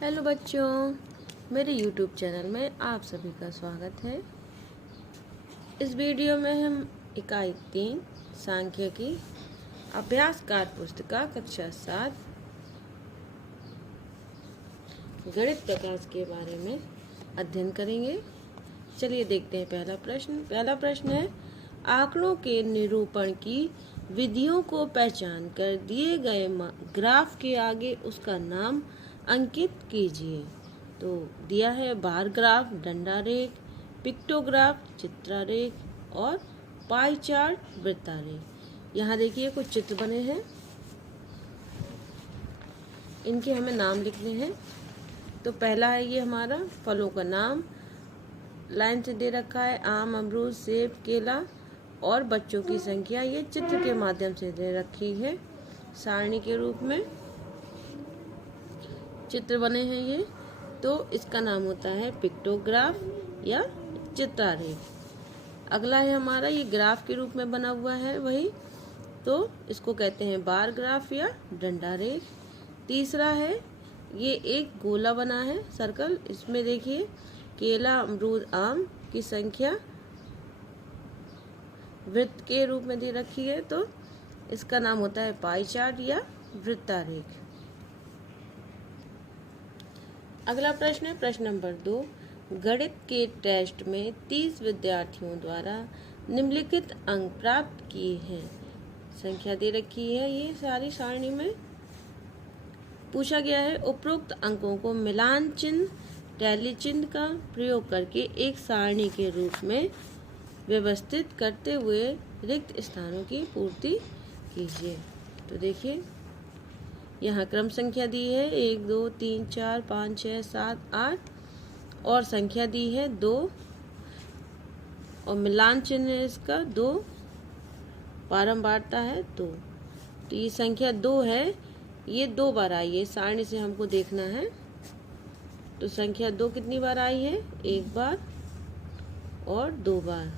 Hello बच्चों, मेरे YouTube channel में आप सभी का स्वागत है। इस वीडियो में हम इकाई 3 सांख्यिकी अभ्यास कार्य पुस्तिका कक्षा 7 गणित प्रकाश के बारे में अध्ययन करेंगे। चलिए देखते हैं पहला प्रश्न है, आंकड़ों के निरूपण की विधियों को पहचान कर दिए गए ग्राफ के आगे उसका नाम अंकित कीजिए। तो दिया है बार ग्राफ, डंडा रेख, पिक्टोग्राफ, चित्रारेख और पाई चार्ट, वृत्तारेख। यहाँ देखिए कुछ चित्र बने हैं, इनके हमें नाम लिखने हैं। तो पहला है ये हमारा फलों का नाम, लाइन से दे रखा है आम, अमरूद, सेब, केला और बच्चों की संख्या ये चित्र के माध्यम से दे रखी है। सारणी के रूप में चित्र बने हैं ये, तो इसका नाम होता है पिक्टोग्राफ या चित्रारेख। अगला है हमारा ये ग्राफ के रूप में बना हुआ है वही, तो इसको कहते हैं बार ग्राफ या डंडा रेख। तीसरा है ये एक गोला बना है सर्कल, इसमें देखिए केला, अमरूद, आम की संख्या वृत्त के रूप में दे रखी है, तो इसका नाम होता है पाई चार्ट या वृत्तारेख। अगला प्रश्न है प्रश्न नंबर 2, गणित के टेस्ट में 30 विद्यार्थियों द्वारा निम्नलिखित अंक प्राप्त किए हैं। संख्या दे रखी है ये सारी सारणी में। पूछा गया है उपरोक्त अंकों को मिलान चिन्ह, टैली चिन्ह का प्रयोग करके एक सारणी के रूप में व्यवस्थित करते हुए रिक्त स्थानों की पूर्ति कीजिए। तो देखिए यहाँ क्रम संख्या दी है 1 2 3 4 5 6 7 8 और संख्या दी है 2 और मिलान चिन्ह है इसका 2, बारंबारता है 2। तो ये संख्या 2 है, ये 2 बार आई है, सारणी से हमको देखना है। तो संख्या 2 कितनी बार आई है? 1 बार और 2 बार,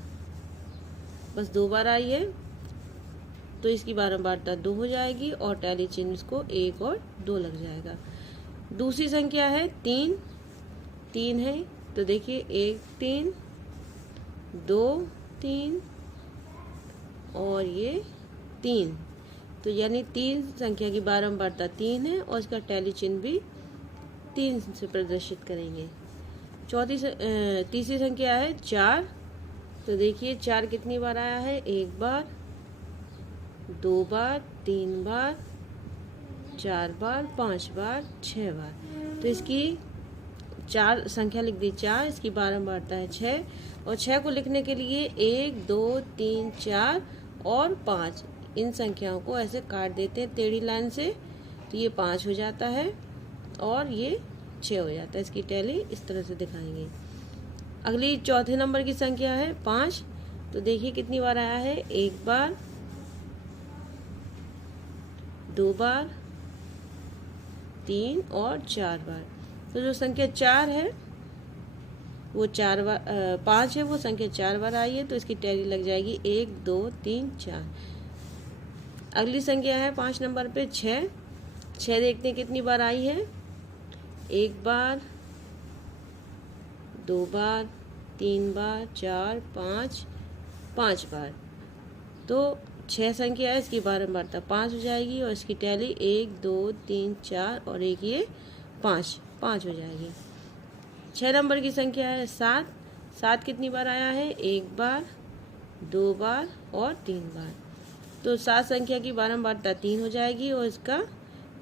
बस 2 बार आई है, तो इसकी बारंबारता 2 हो जाएगी और टैली चिन्ह इसको 1 और 2 लग जाएगा। दूसरी संख्या है 3, 3 है, तो देखिए 1 3 2 3 और ये 3, तो यानी 3 संख्या की बारंबारता 3 है और इसका टैली चिन्ह भी 3 से प्रदर्शित करेंगे। तीसरी संख्या है 4, तो देखिए 4 कितनी बार आया है? 1 बार, 2 बार, 3 बार, 4 बार, 5 बार, 6 बार। तो इसकी 4 संख्या लिख दी 4, इसकी बारंबारता है 6 और 6 को लिखने के लिए 1 2 3 4 और 5 इन संख्याओं को ऐसे काट देते हैं टेढ़ी लाइन से, तो ये 5 हो जाता है और ये 6 हो जाता है। इसकी टैली इस तरह से दिखाएंगे। अगली चौथे नंबर की संख्या है 5, तो देखिए कितनी बार आया है? 1 बार, 2 बार, 3 और 4 बार। तो जो संख्या 4 है वो 4 बार, 5 है वो संख्या 4 बार आई है, तो इसकी टैली लग जाएगी 1 2 3 4। अगली संख्या है 5 नंबर पे 6, 6 देखते हैं कितनी बार आई है? 1 बार, 2 बार, 3 बार, 4 5, 5 बार। तो 6 संख्या है, इसकी बारंबारता 5 हो जाएगी और इसकी टैली 1 2 3 4 और एक ये 5 हो जाएगी। 6 नंबर की संख्या है 7, 7 कितनी बार आया है? 1 बार, 2 बार और 3 बार। तो 7 संख्या की बारंबारता 3 हो जाएगी और इसका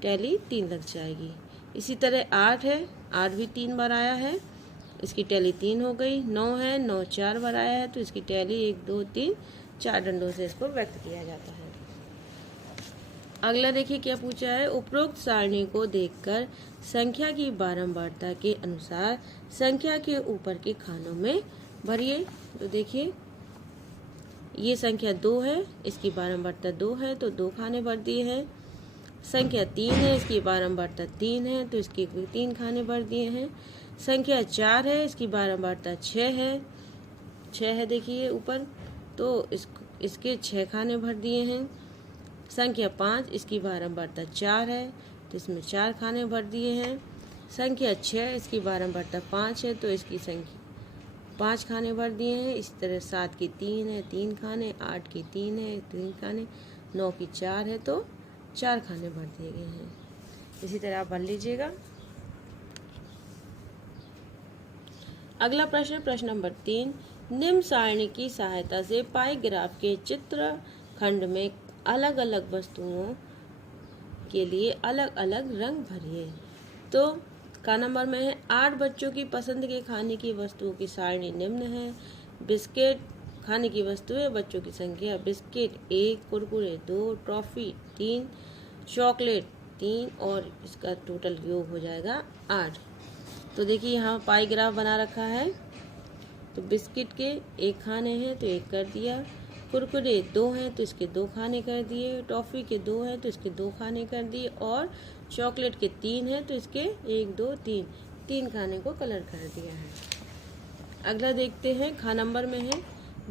टैली 3 लग जाएगी। इसी तरह 8 है, 8 भी 3 बार आया है, इसकी टैली 3 हो गई। 9 है, 9 4 बार आया है, तो इसकी टैली 1 2 3 4 डंडों से इसको व्यक्त किया जाता है। अगला देखिए क्या पूछा है, उपरोक्त सारणी को देखकर संख्या की बारंबारता के अनुसार संख्या के ऊपर के खानों में भरिए। तो देखिए ये संख्या 2 है, इसकी बारंबारता 2 है, तो 2 खाने भर दिए हैं। संख्या 3 है, इसकी बारंबारता 3 है, तो इसके 3 खाने भर दिए हैं। संख्या 4 है, इसकी बारंबारता 6 है देखिए ऊपर, तो इसके 6 खाने भर दिए हैं। संख्या 5, इसकी बारंबारता 4 है, तो इसमें 4 खाने भर दिए हैं। संख्या 6, इसकी बारंबारता 5 है तो इसकी संख्या 5 खाने भर दिए हैं। इसी तरह 7 की 3 है, 3 खाने, 8 की 3 है, 3 खाने, 9 की 4 है तो 4 खाने भर दिए गए हैं। इसी तरह आप भर लीजिएगा। अगला प्रश्न, प्रश्न नंबर 3, निम्न सारणी की सहायता से पाई ग्राफ के चित्र खंड में अलग अलग वस्तुओं के लिए अलग अलग रंग भरिए। तो का नंबर में है 8 बच्चों की पसंद के खाने की वस्तुओं की सारणी निम्न है। बिस्किट खाने की वस्तुएं, बच्चों की संख्या, बिस्किट 1, कुरकुरे 2, टॉफी 3, चॉकलेट 3 और इसका टोटल योग हो जाएगा 8। तो देखिए यहाँ पाई ग्राफ बना रखा है। तो बिस्किट के 1 खाने हैं तो 1 कर दिया, कुरकुरे 2 हैं तो इसके 2 खाने कर दिए, टॉफ़ी के 2 हैं तो इसके 2 खाने कर दिए और चॉकलेट के 3 हैं तो इसके 1 2 3 खाने को कलर कर दिया है। अगला देखते हैं, खा नंबर में है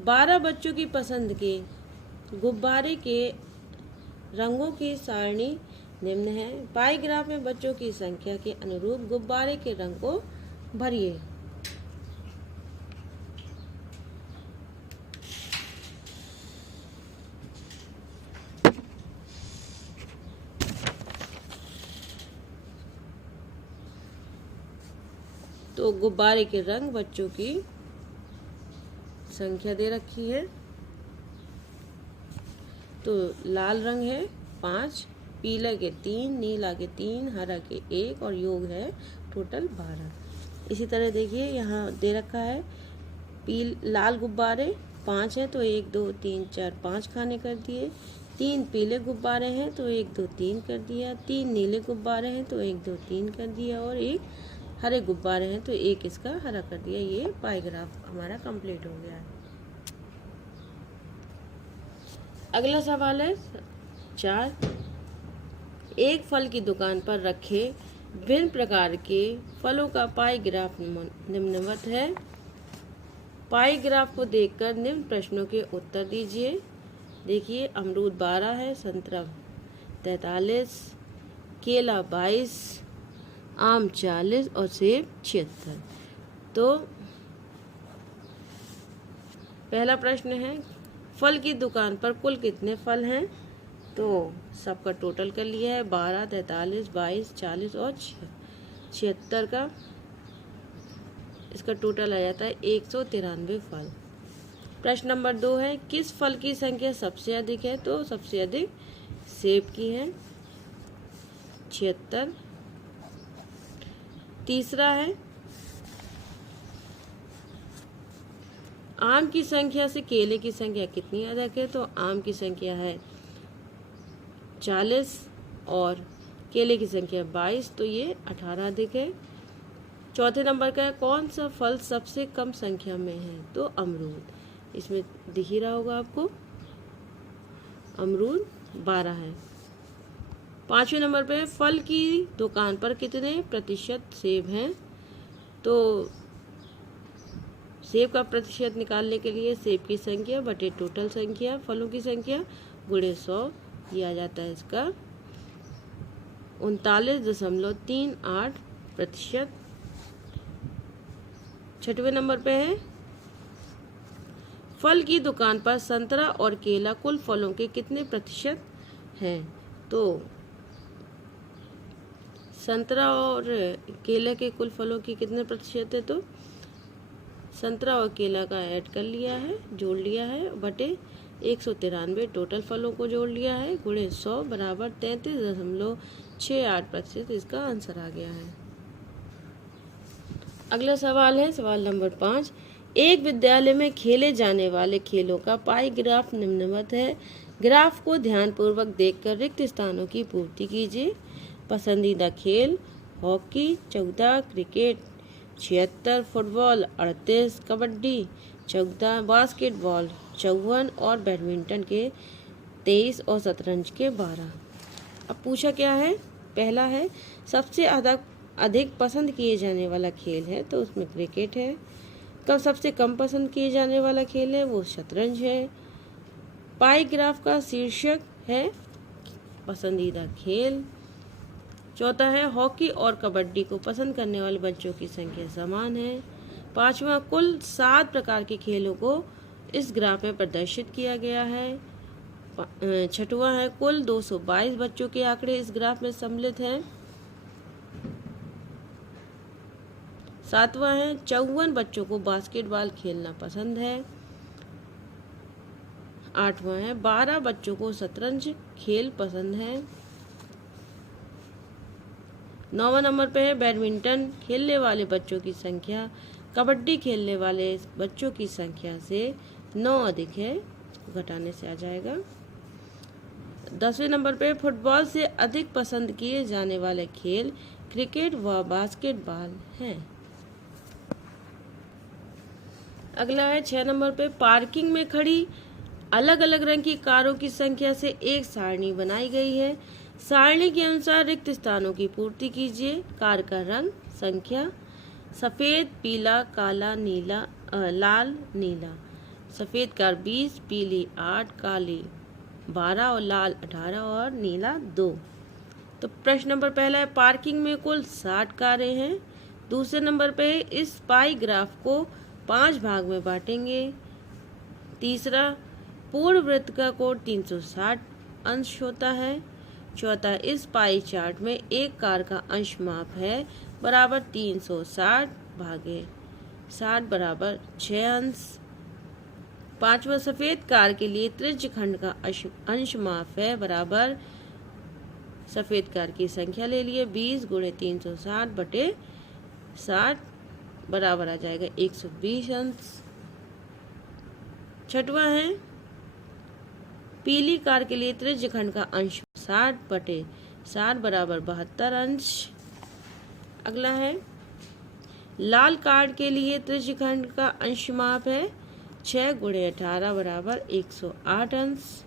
12 बच्चों की पसंद के गुब्बारे के रंगों की सारणी निम्न है। पाई ग्राफ में बच्चों की संख्या के अनुरूप गुब्बारे के रंग को भरिए। तो गुब्बारे के रंग बच्चों की संख्या दे रखी है। तो लाल रंग है 5, पीला के 3, नीला के 3, हरा के 1 और योग है टोटल 12। इसी तरह देखिए यहाँ दे रखा है लाल गुब्बारे 5 हैं तो 1 2 3 4 5 खाने कर दिए, 3 पीले गुब्बारे हैं तो 1 2 3 कर दिया, 3 नीले गुब्बारे हैं तो 1 2 3 कर दिया और 1 हरे गुब्बारे हैं तो 1 इसका हरा कर दिया। ये पाई ग्राफ हमारा कंप्लीट हो गया है। अगला सवाल है 4, एक फल की दुकान पर रखे विभिन्न प्रकार के फलों का पाई ग्राफ निम्नवत है। पाई ग्राफ को देखकर निम्न प्रश्नों के उत्तर दीजिए। देखिए अमरूद 12 है, संतरा 43, केला 22, आम 40 और सेब 76। तो पहला प्रश्न है फल की दुकान पर कुल कितने फल हैं। तो सबका टोटल कर लिया है 12, 43, 22, 40 और 76 का इसका टोटल आ जाता है 193 फल। प्रश्न नंबर 2 है किस फल की संख्या सबसे अधिक है। तो सबसे अधिक सेब की है 76। तीसरा है आम की संख्या से केले की संख्या कितनी अधिक है। तो आम की संख्या है 40 और केले की संख्या 22 तो ये 18 अधिक है। चौथे नंबर का है कौन सा फल सबसे कम संख्या में है। तो अमरूद, इसमें दिख ही रहा होगा आपको, अमरूद 12 है। पांचवें नंबर पे फल की दुकान पर कितने प्रतिशत सेब हैं। तो सेब का प्रतिशत निकालने के लिए सेब की संख्या बटे टोटल संख्या फलों की संख्या गुणे 100 किया जाता है। इसका 39.38%। छठवें नंबर पे है फल की दुकान पर संतरा और केला कुल फलों के कितने प्रतिशत हैं। तो संतरा और केले के कुल फलों की कितने प्रतिशत है। तो संतरा और केला का ऐड कर लिया है, जोड़ लिया है, बटे 193 टोटल फलों को जोड़ लिया है, गुणे 100 बराबर 33.68%। इसका आंसर आ गया है। अगला सवाल है सवाल नंबर 5, एक विद्यालय में खेले जाने वाले खेलों का पाई ग्राफ निम्नवत है। ग्राफ को ध्यानपूर्वक देखकर रिक्त स्थानों की पूर्ति कीजिए। पसंदीदा खेल hockey 14, cricket 76, football 38, kabaddi 14, basketball 54 और बैडमिंटन के 23 और शतरंज के 12। अब पूछा क्या है, पहला है सबसे अधिक पसंद किए जाने वाला खेल है। तो उसमें क्रिकेट है। कब सबसे कम पसंद किए जाने वाला खेल है, वो शतरंज है। पाई ग्राफ का शीर्षक है पसंदीदा खेल, चौथा है हॉकी और कबड्डी को पसंद करने वाले बच्चों की संख्या समान है। पांचवा, कुल 7 प्रकार के खेलों को इस ग्राफ में प्रदर्शित किया गया है। छठवां है कुल 222 बच्चों के आंकड़े इस ग्राफ में सम्मिलित हैं। सातवां है 54 बच्चों को बास्केटबॉल खेलना पसंद है। आठवां है 12 बच्चों को शतरंज खेल पसंद है। 9वां नंबर पे है बैडमिंटन खेलने वाले बच्चों की संख्या कबड्डी खेलने वाले बच्चों की संख्या से 9 अधिक है, इसको घटाने से आ जाएगा। 10वें नंबर पे फुटबॉल से अधिक पसंद किए जाने वाले खेल क्रिकेट व बास्केटबॉल हैं। अगला है 6 नंबर पे पार्किंग में खड़ी अलग अलग रंग की कारों की संख्या से एक सारणी बनाई गई है। सारणी के अनुसार रिक्त स्थानों की पूर्ति कीजिए। कार का रंग, संख्या सफेद, पीला, काला, नीला, लाल, नीला। सफेद कार 20, पीली 8, काली 12 और लाल 18 और नीला 2। तो प्रश्न नंबर पहला है पार्किंग में कुल 60 कारें हैं। दूसरे नंबर पे इस पाई ग्राफ को 5 भाग में बांटेंगे। तीसरा, पूर्ण वृत्त का कोण 360 अंश होता है। चौथा, इस पाई चार्ट में एक कार का अंश माप है बराबर 360 भागे 60 बराबर 6 अंश। पांचवा, सफेद कार के लिए त्रिज्य खंड का अंश माप है बराबर सफेद कार की संख्या ले लिए 20 गुणे 360 बटे 60 बराबर आ जाएगा 120 अंश। छठवा है पीली कार के लिए त्रिज्य खंड का अंश 60 बटे 60 बराबर 72 अंश। अगला है लाल कार के लिए त्रिज्य खंड का अंश माप है 6 गुणे 18 बराबर 108 अंश।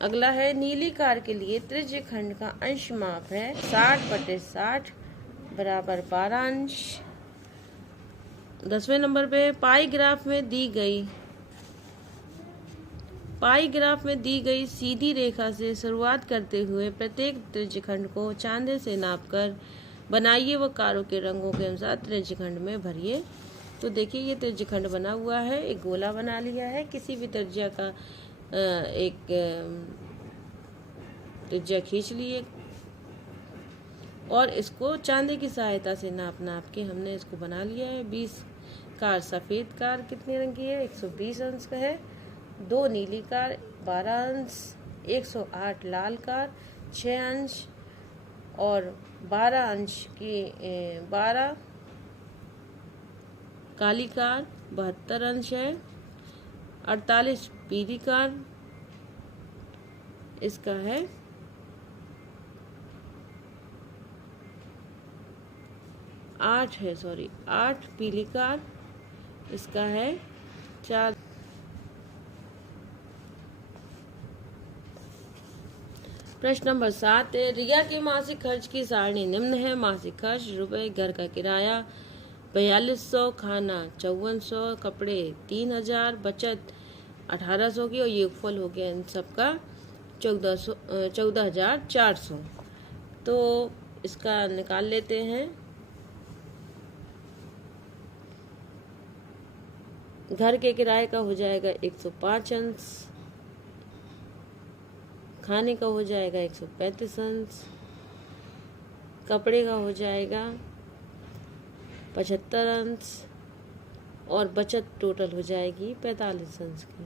अगला है नीली कार के लिए त्रिज्य खंड का अंश माप है 60 बटे 60 बराबर 12 अंश। 10वें नंबर पे पाई ग्राफ में दी गई सीधी रेखा से शुरुआत करते हुए प्रत्येक त्रिज्य खंड को चांदे से नापकर बनाइए व कारों के रंगों के अनुसार त्रिज्य खंड में भरिए। तो देखिए ये त्रिज्य खंड बना हुआ है, एक गोला बना लिया है, किसी भी त्रिज्या का एक त्रिज्या खींच लिए और इसको चांदी की सहायता से नाप के हमने इसको बना लिया है। 20 कार सफेद कार कितने रंग की है 120 अंश का है। 2 नीली कार 12 अंश, 108 लाल कार 6 अंश और 12 अंश की 12 काली कार 72 अंश है। 48 पीली कार इसका है 8 पीली कार इसका है 4। प्रश्न नंबर 7 है रिया के मासिक खर्च की सारणी निम्न है। मासिक खर्च रुपए, घर का किराया 4200, खाना 5400, कपड़े 3000, बचत 1800 की और योगफल हो गया इन सबका 14,400। तो इसका निकाल लेते हैं। घर के किराए का हो जाएगा 105 अंश, खाने का हो जाएगा 135 अंश, कपड़े का हो जाएगा 75 अंश और बचत टोटल हो जाएगी 45 अंश की।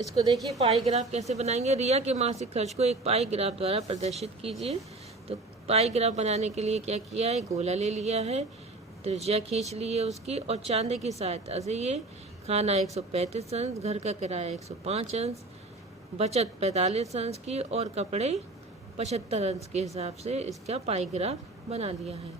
इसको देखिए पाई ग्राफ कैसे बनाएंगे। रिया के मासिक खर्च को एक पाई ग्राफ द्वारा प्रदर्शित कीजिए। तो पाई ग्राफ बनाने के लिए क्या किया है, गोला ले लिया है, त्रिज्या खींच ली है उसकी और चांदे की सहायता से ये खाना 135 अंश, घर का किराया 105 अंश, बचत 45 अंश की और कपड़े 75 अंश के हिसाब से इसका पाई ग्राफ बना लिया है।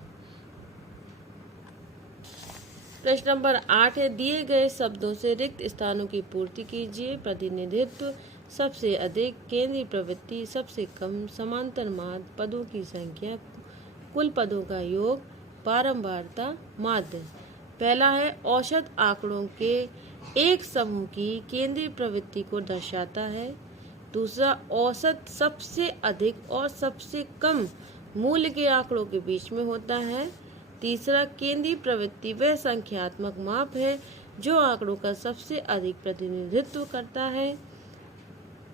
प्रश्न नंबर 8 है दिए गए शब्दों से रिक्त स्थानों की पूर्ति कीजिए। प्रतिनिधित्व सबसे अधिक, केंद्रीय प्रवृत्ति सबसे कम, समांतर मार्ग, पदों की संख्या, कुल पदों का योग, बारंबारता माध्य। पहला है औसत आंकड़ों के एक समूह की केंद्रीय प्रवृत्ति को दर्शाता है। दूसरा, औसत सबसे अधिक और सबसे कम मूल्य के आंकड़ों के बीच में होता है। तीसरा, केंद्रीय प्रवृत्ति वह संख्यात्मक माप है जो आंकड़ों का सबसे अधिक प्रतिनिधित्व करता है।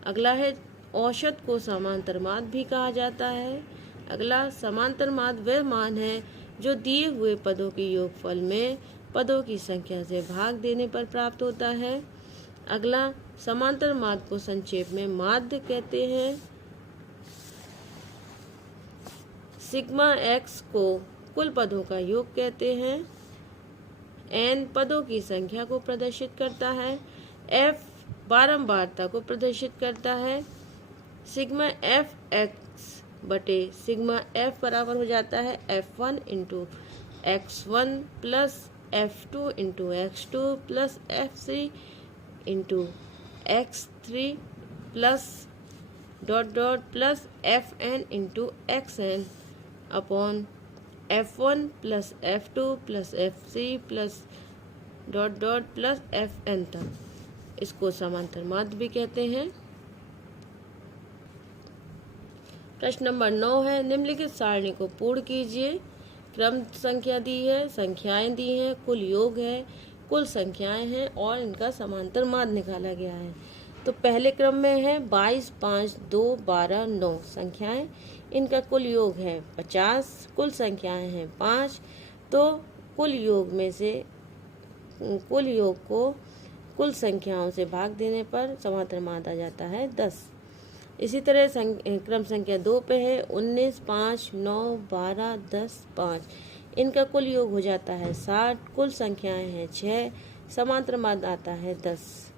अगला है, औसत को समांतर माध्य भी कहा जाता है। अगला, समांतर माध्य वह मान है जो दिए हुए पदों के योगफल में पदों की संख्या से भाग देने पर प्राप्त होता है। अगला, समांतर माध्य को संक्षेप में माध्य कहते हैं। सिग्मा एक्स को कुल पदों का योग कहते हैं। एन पदों की संख्या को प्रदर्शित करता है। एफ बारंबारता को प्रदर्शित करता है। सिग्मा एफ एक्स बटे सिग्मा एफ बराबर हो जाता है F1 into X1 plus F2 into X2 plus F3 into X3 plus dot dot plus Fn into Xn upon F1 plus F2 plus F3 plus dot dot plus Fn तक। इसको समांतर माध्य भी कहते हैं। प्रश्न नंबर 9 है, निम्नलिखित सारणी को पूर्ण कीजिए। क्रम संख्या दी है, संख्याएं दी हैं, कुल योग है, कुल संख्याएं हैं और इनका समांतर माध्य निकाला गया है। तो पहले क्रम में है 22, 5, 2, 12, 9 संख्याएं, इनका कुल योग है 50, कुल संख्याएं हैं 5। तो कुल योग में से कुल योग को कुल संख्याओं से भाग देने पर समांतर माध्य आ जाता है 10। इसी तरह क्रम संख्या 2 पे है 19, 5, 9, 12, 10, 5, इनका कुल योग हो जाता है 60, कुल संख्याएं हैं 6, समांतर माध्य आता है 10।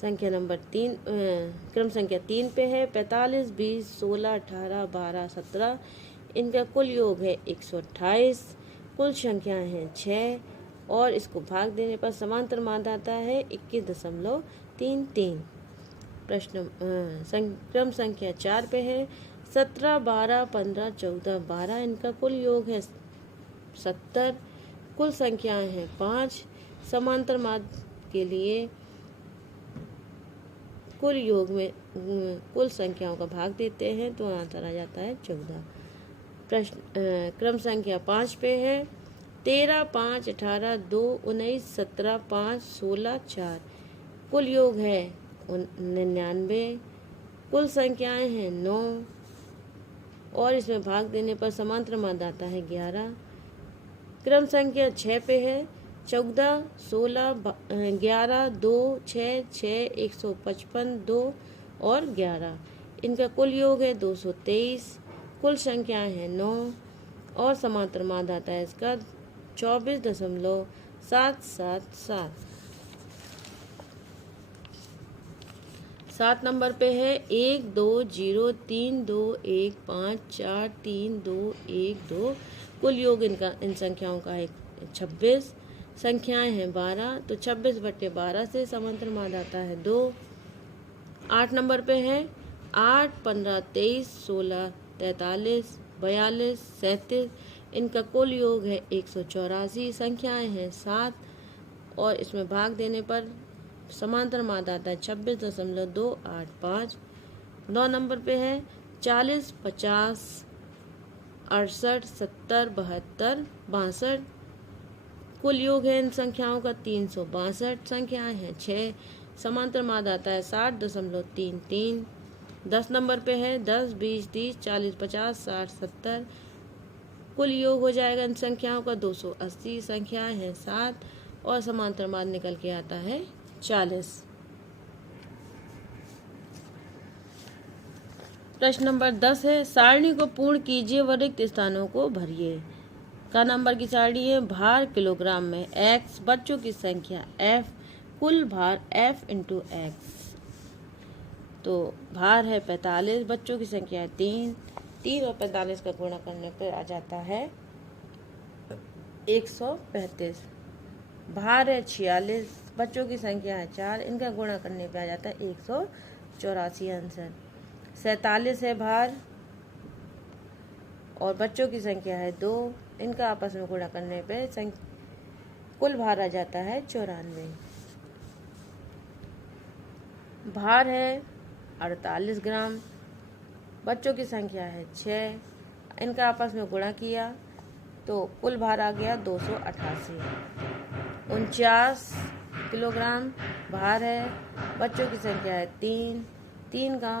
संख्या नंबर 3 क्रम संख्या 3 पे है 45, 20, 16, 18, 12, 17, इनका कुल योग है 128, कुल संख्याएं हैं 6 और इसको भाग देने पर समांतर माध्य आता है 21.33। प्रश्न क्रम संख्या 4 पे है 17, 12, 15, 14, 12, इनका कुल योग है 70, कुल संख्याएं हैं 5, समांतर माध्य के लिए कुल योग में कुल संख्याओं का भाग देते हैं तो आंसर आ जाता है 14। प्रश्न क्रम संख्या 5 पे है 13, 5, 18, 2, 19, 17, 5, 16, 4, कुल योग है 99, कुल संख्याएं हैं 9 और इसमें भाग देने पर समांतर माध्य आता है 11। क्रम संख्या 6 पे है 14, 16, 11, 2, 6, 6, 155, 2 और 11, इनका कुल योग है 223, कुल संख्याएं हैं 9 और समांतर माध्य आता है इसका 24.777। 7 नंबर पे है 1, 2, 0, 3, 2, 1, 5, 4, 3, 2, 1, 2, कुल योग इनका इन संख्याओं का है 26, संख्याएं हैं 12 तो 26/12 से समांतर माध्य आता है 2। 8 नंबर पे है 8, 15, 23, 16, 43, 42, 37, इनका कुल योग है 184, संख्याएं हैं 7 और इसमें भाग देने पर समांतर माध्य आता है 26.285। 9 नंबर पे है 40, 50, 68, 70, 72, 62, कुल योग है इन संख्याओं का 362, संख्याएं हैं 6, समांतर माध्य आता है 60.33। 10 नंबर पे है 10, 20, 30, 40, 50, 60, 70, कुल योग हो जाएगा इन संख्याओं का 280, संख्याएं हैं 7 और समांतर माध्य निकल के आता है 40। प्रश्न नंबर 10 है सारणी को पूर्ण कीजिए व रिक्त स्थानों को भरिए। का नंबर की सारणी है भार किलोग्राम में x, बच्चों की संख्या f, कुल भार f इंटू x। तो भार है 45, बच्चों की संख्या है 3 और 45 का गुणा करने पर आ जाता है 135। भार है 46, बच्चों की संख्या है 4, इनका गुणा करने पे आ जाता है 184 आंसर। 47 है भार और बच्चों की संख्या है 2, इनका आपस में गुणा करने पे कुल भार आ जाता है 94। भार है 48 ग्राम, बच्चों की संख्या है 6, इनका आपस में गुणा किया तो कुल भार आ गया 288। 49 किलोग्राम भार है, बच्चों की संख्या है 3, 3 का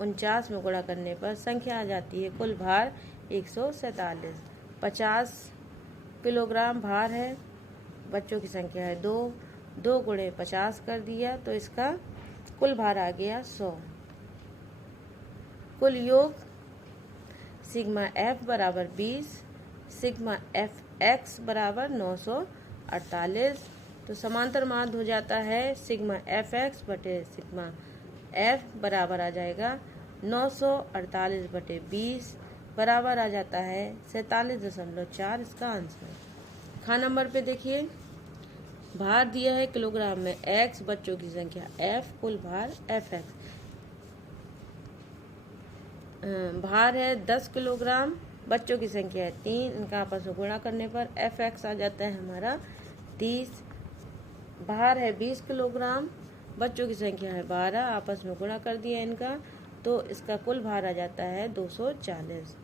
49 में गुणा करने पर संख्या आ जाती है कुल भार 147। 50 किलोग्राम भार है, बच्चों की संख्या है 2, 2 गुणे 50 कर दिया तो इसका कुल भार आ गया 100। कुल योग सिग्मा एफ बराबर 20, सिग्मा एफ एक्स बराबर 948। तो समांतर माध्य हो जाता है सिग्मा एफ एक्स बटे सिग्मा एफ बराबर आ जाएगा 948 बटे 20 बराबर आ जाता है 47.4। इसका आंसर। खा नंबर पे देखिए, भार दिया है किलोग्राम में x, बच्चों की संख्या f, कुल भार एफ एक्स। भार है 10 किलोग्राम, बच्चों की संख्या है 3, इनका आपस में गुणा करने पर एफ एक्स आ जाता है हमारा 30। भार है 20 किलोग्राम, बच्चों की संख्या है 12, आपस में गुणा कर दिया इनका तो इसका कुल भार आ जाता है 240।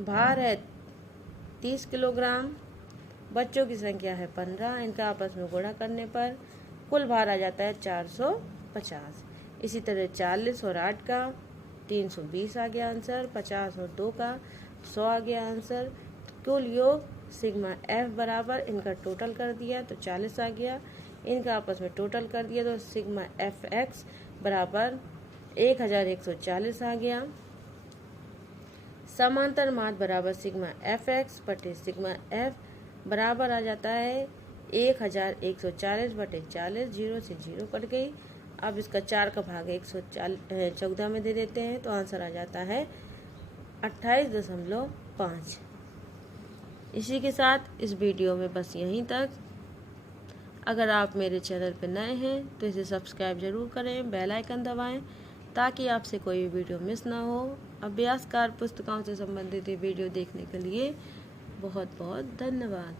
भार है 30 किलोग्राम, बच्चों की संख्या है 15, इनका आपस में गुणा करने पर कुल भार आ जाता है 450। इसी तरह 40 और 8 का 320 आ गया आंसर, 50 और 2 का 100 आ गया आंसर। कुल योग सिग्मा एफ बराबर इनका टोटल कर दिया तो 40 आ गया, इनका आपस में टोटल कर दिया तो सिग्मा एफ एक्स बराबर 1140 आ गया। समांतर माध्य बराबर सिग्मा एफ एक्स बटे सिग्मा एफ बराबर आ जाता है 1140 बटे 40, 0 से 0 कट गई। अब इसका 4 का भाग 114 में दे देते हैं तो आंसर आ जाता है 28.5। इसी के साथ इस वीडियो में बस यहीं तक। अगर आप मेरे चैनल पर नए हैं तो इसे सब्सक्राइब जरूर करें, बेल आइकन दबाएं ताकि आपसे कोई वीडियो मिस ना हो। अभ्यास कार्य पुस्तकों से संबंधित वीडियो देखने के लिए बहुत बहुत धन्यवाद।